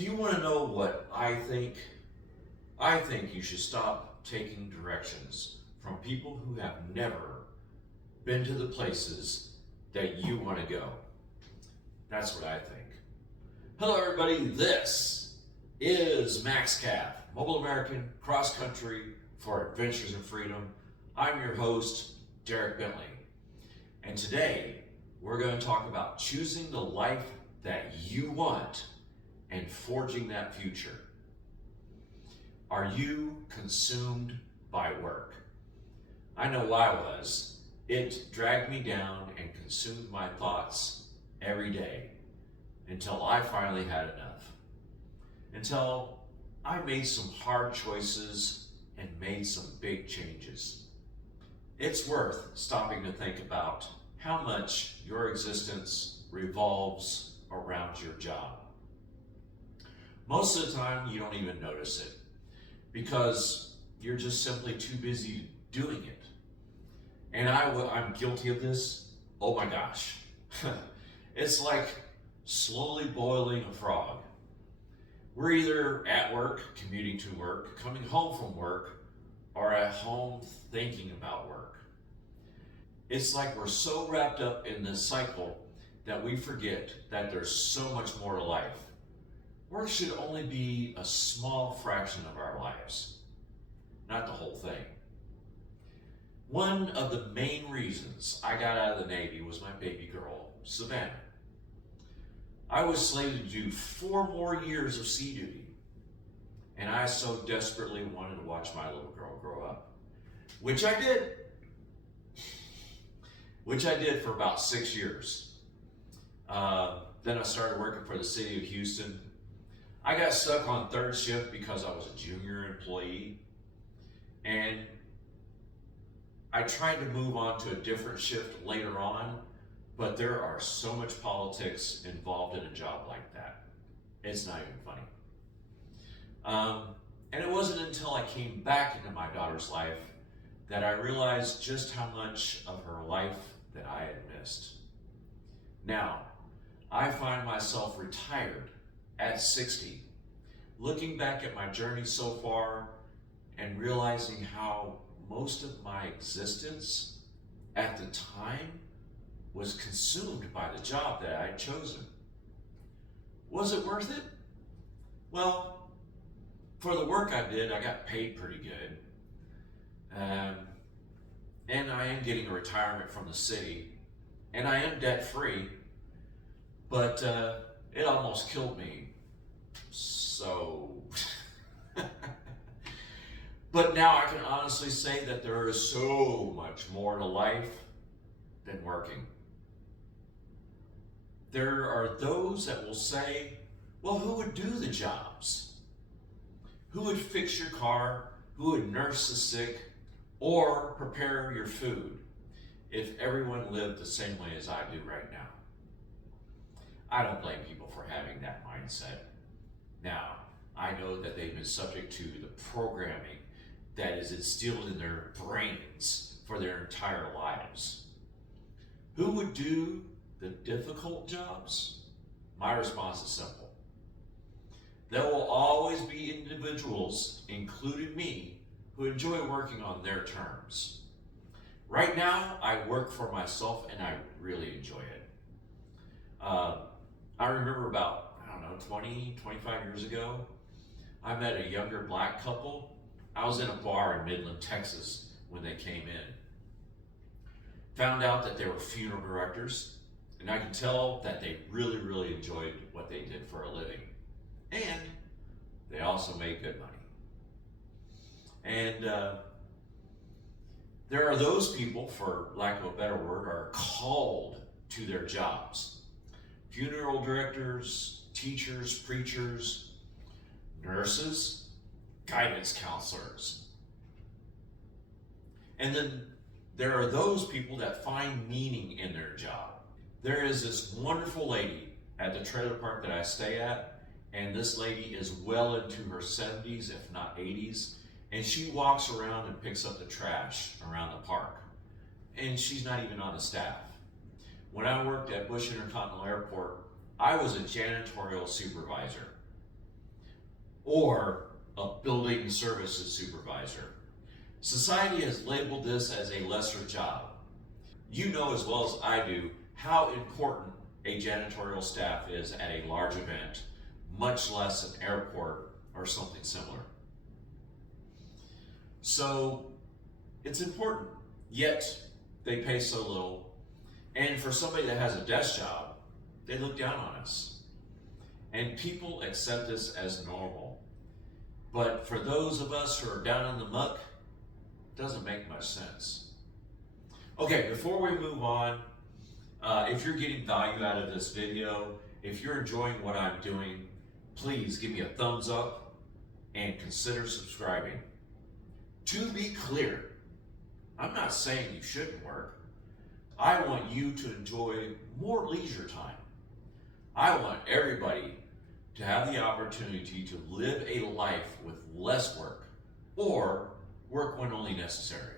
Do you want to know what I think? I think you should stop taking directions from people who have never been to the places that you want to go. That's what I think. Hello, everybody. This is MaxCaf, Mobile American Cross Country for Adventures and Freedom. I'm your host, Derek Bentley. And today, we're going to talk about choosing the life that you want and forging that future. Are you consumed by work? I know I was. It dragged me down and consumed my thoughts every day until I finally had enough. Until I made some hard choices and made some big changes. It's worth stopping to think about how much your existence revolves around your job. Most of the time, you don't even notice it because you're just simply too busy doing it. And I'm guilty of this. Oh my gosh. It's like slowly boiling a frog. We're either at work, commuting to work, coming home from work, or at home thinking about work. It's like we're so wrapped up in this cycle that we forget that there's so much more to life. Work should only be a small fraction of our lives, not the whole thing. One of the main reasons I got out of the Navy was my baby girl, Savannah. I was slated to do 4 more years of sea duty, and I so desperately wanted to watch my little girl grow up, which I did. Which I did for about 6 years. Then I started working for the city of Houston. I got stuck on 3rd shift because I was a junior employee, and I tried to move on to a different shift later on, but there are so much politics involved in a job like that. It's not even funny. And it wasn't until I came back into my daughter's life that I realized just how much of her life that I had missed. Now, I find myself retired at 60, looking back at my journey so far and realizing how most of my existence at the time was consumed by the job that I had chosen. Was it worth it? Well, for the work I did, I got paid pretty good. And I am getting a retirement from the city, and I am debt-free, but it almost killed me. So, but now I can honestly say that there is so much more to life than working. There are those that will say, well, who would do the jobs? Who would fix your car? Who would nurse the sick? Or prepare your food if everyone lived the same way as I do right now? I don't blame people for having that mindset. Now, I know that they've been subject to the programming that is instilled in their brains for their entire lives. Who would do the difficult jobs? My response is simple. There will always be individuals, including me, who enjoy working on their terms. Right now, I work for myself and I really enjoy it. I remember about, 20, 25 years ago, I met a younger black couple. I was in a bar in Midland, Texas when they came in. Found out that they were funeral directors, and I could tell that they really, really enjoyed what they did for a living. And they also made good money. And there are those people, for lack of a better word, are called to their jobs. Funeral directors, teachers, preachers, nurses, guidance counselors. And then there are those people that find meaning in their job. There is this wonderful lady at the trailer park that I stay at, and this lady is well into her 70s, if not 80s, and she walks around and picks up the trash around the park. And she's not even on the staff. When I worked at Bush Intercontinental Airport, I was a janitorial supervisor. or a building services supervisor. Society has labeled this as a lesser job. You know as well as I do how important a janitorial staff is at a large event, much less an airport or something similar. So it's important, yet they pay so little. And for somebody that has a desk job, they look down on us. And people accept this as normal. But for those of us who are down in the muck, it doesn't make much sense. Okay, before we move on, if you're getting value out of this video, if you're enjoying what I'm doing, please give me a thumbs up and consider subscribing. To be clear, I'm not saying you shouldn't work. I want you to enjoy more leisure time. I want everybody to have the opportunity to live a life with less work, or work when only necessary.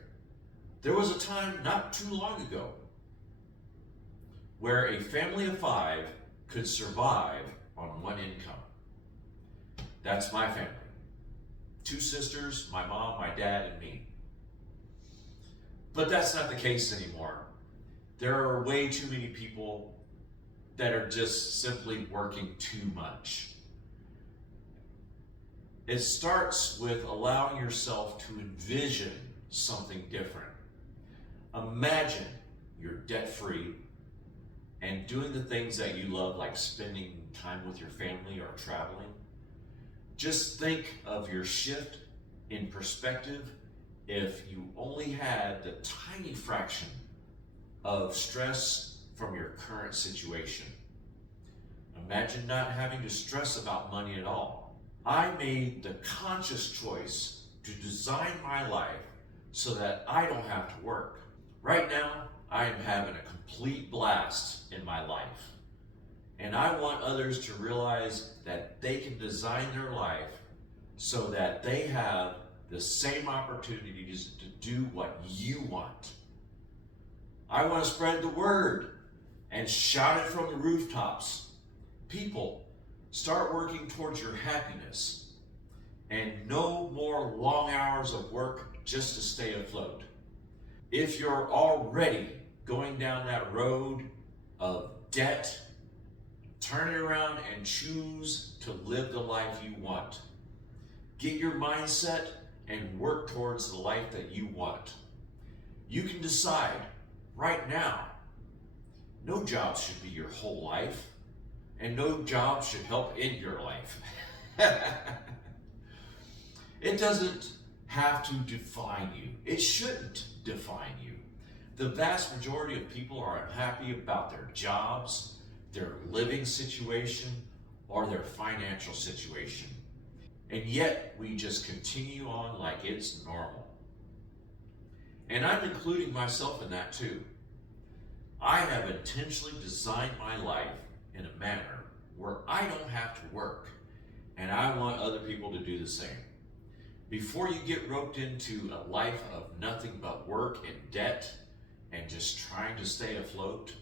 There was a time not too long ago where a family of 5 could survive on one income. That's my family. 2 sisters, my mom, my dad, and me. But that's not the case anymore. There are way too many people that are just simply working too much. It starts with allowing yourself to envision something different. Imagine you're debt-free and doing the things that you love, like spending time with your family or traveling. Just think of your shift in perspective if you only had the tiny fraction of stress from your current situation. Imagine not having to stress about money at all. I made the conscious choice to design my life so that I don't have to work. Right now, I am having a complete blast in my life. And I want others to realize that they can design their life so that they have the same opportunities to do what you want. I want to spread the word and shout it from the rooftops. People, start working towards your happiness, and no more long hours of work just to stay afloat. If you're already going down that road of debt, turn it around and choose to live the life you want. Get your mindset and work towards the life that you want. You can decide right now, no job should be your whole life, and no job should help in your life. It doesn't have to define you. It shouldn't define you. The vast majority of people are unhappy about their jobs, their living situation, or their financial situation. And yet we just continue on like it's normal. And I'm including myself in that too. I have intentionally designed my life in a manner where I don't have to work, and I want other people to do the same. Before you get roped into a life of nothing but work and debt and just trying to stay afloat,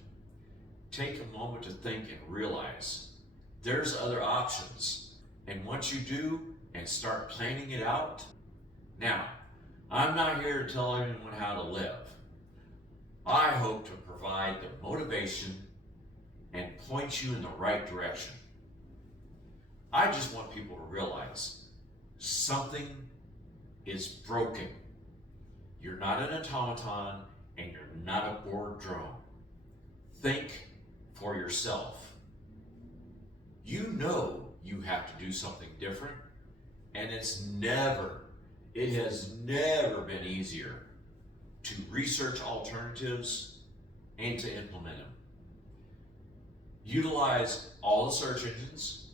take a moment to think and realize there's other options. And once you do and start planning it out, now, I'm not here to tell anyone how to live. I hope to provide the motivation and point you in the right direction. I just want people to realize something is broken. You're not an automaton and you're not a bored drone. Think for yourself. You know you have to do something different, and it has never been easier to research alternatives and to implement them. Utilize all the search engines,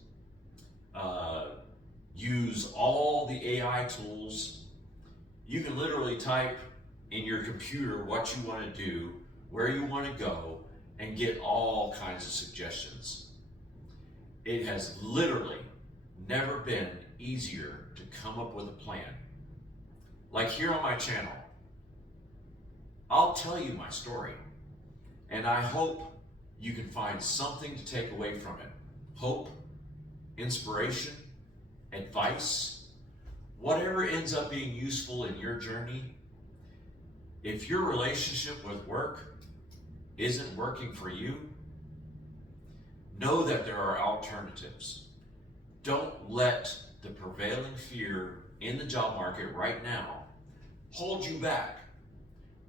use all the AI tools. You can literally type in your computer what you want to do, where you want to go, and get all kinds of suggestions. It has literally never been easier to come up with a plan. Like here on my channel, I'll tell you my story, and I hope you can find something to take away from it. Hope, inspiration, advice, whatever ends up being useful in your journey, if your relationship with work isn't working for you, know that there are alternatives. Don't let the prevailing fear in the job market right now hold you back.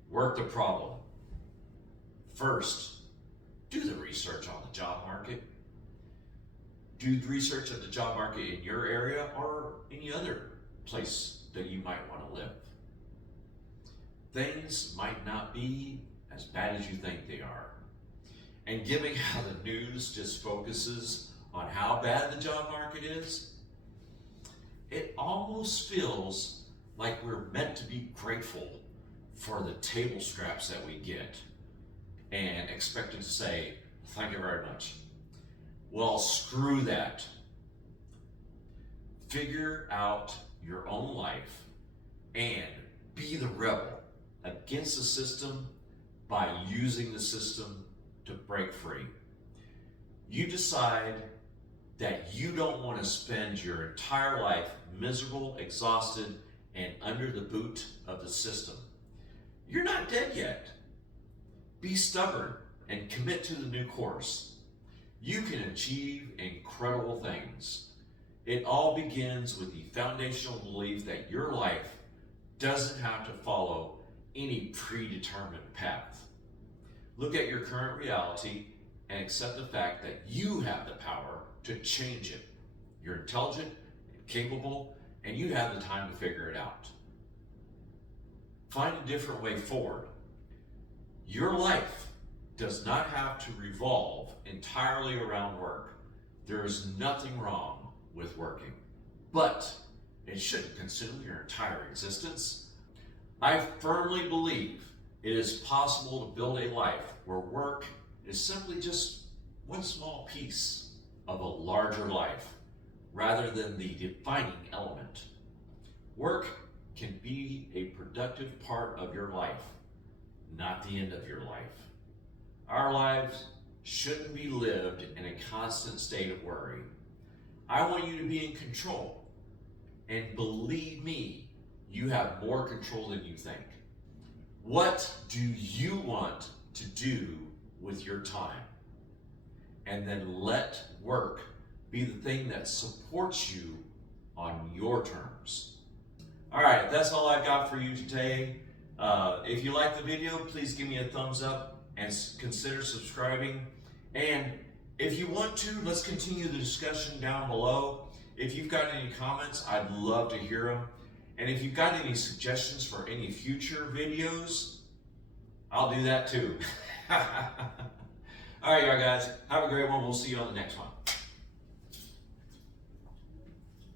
Work the problem. First, do the research on the job market. Do the research of the job market in your area or any other place that you might want to live. Things might not be as bad as you think they are. And given how the news just focuses on how bad the job market is, it almost feels like we're meant to be grateful for the table scraps that we get and expected to say, thank you very much. Well, screw that. Figure out your own life and be the rebel against the system by using the system to break free. You decide that you don't want to spend your entire life miserable, exhausted, and under the boot of the system. You're not dead yet. Be stubborn and commit to the new course. You can achieve incredible things. It all begins with the foundational belief that your life doesn't have to follow any predetermined path. Look at your current reality and accept the fact that you have the power to change it. You're intelligent and capable, and you have the time to figure it out. Find a different way forward. Your life does not have to revolve entirely around work. There is nothing wrong with working, but it shouldn't consume your entire existence. I firmly believe it is possible to build a life where work is simply just one small piece of a larger life rather than the defining element. Work can be a productive part of your life, not the end of your life. Our lives shouldn't be lived in a constant state of worry. I want you to be in control, and believe me, you have more control than you think. What do you want to do with your time? And then let work be the thing that supports you on your terms. All right, that's all I've got for you today. If you like the video, please give me a thumbs up and consider subscribing. And if you want to, let's continue the discussion down below. If you've got any comments, I'd love to hear them. And if you've got any suggestions for any future videos, I'll do that too. All right, y'all guys, have a great one. We'll see you on the next one.